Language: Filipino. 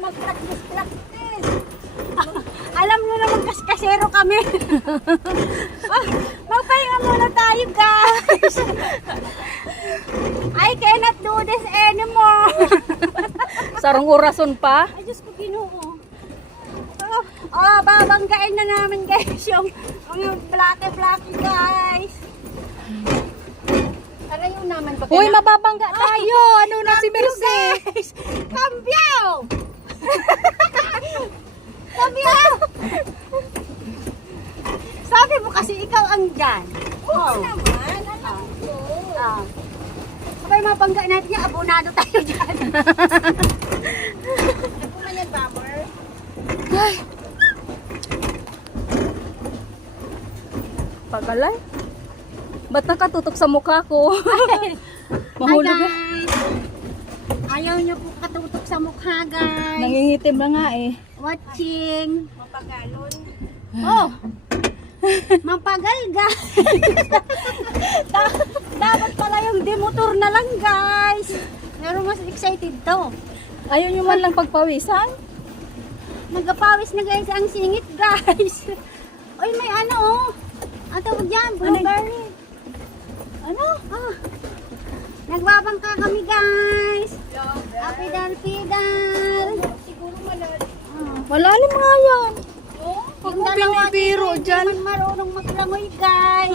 Mag-practice. Alam nyo naman kasero kami. Magpahinga muna tayo, guys. I cannot do this anymore. Sarong orason pa. Ay, Diyos ko, Ginoo. Babanggain na namin, guys, yung blacky, guys. Arayo naman ba? Uy, mababangga tayo. Ano na si Mercy? Guys! Cambio! Cambio! Sabi mo kasi ikaw ang dyan. Oo naman, alam ko. Sabay mabangga natin yan, abonado tayo dyan. Ako man yan, Bummer. Ay. Pagalay. Ba't nakatutok sa mukha ko? Mahulog Hi, na. guys! Ayaw niyo po katutok sa mukha, guys. Nangingitim na nga eh. Watching. Mapagalon. Oh! Mapagal, guys. Dapat pala yung demotor na lang, guys. Pero mas excited to. Ayaw nyo man lang pagpawisan? Nagapawis na guys ang singit, guys. Uy, may ano, oh. Ang tawag dyan, blueberry. Ano? Ah. Nagbabangka kami, guys. Apidal-pidal. Siguro malalim. Malalim nga yan. Yung dalawa binibiro dito, dyan. hindi man marunong maglangoy, guys.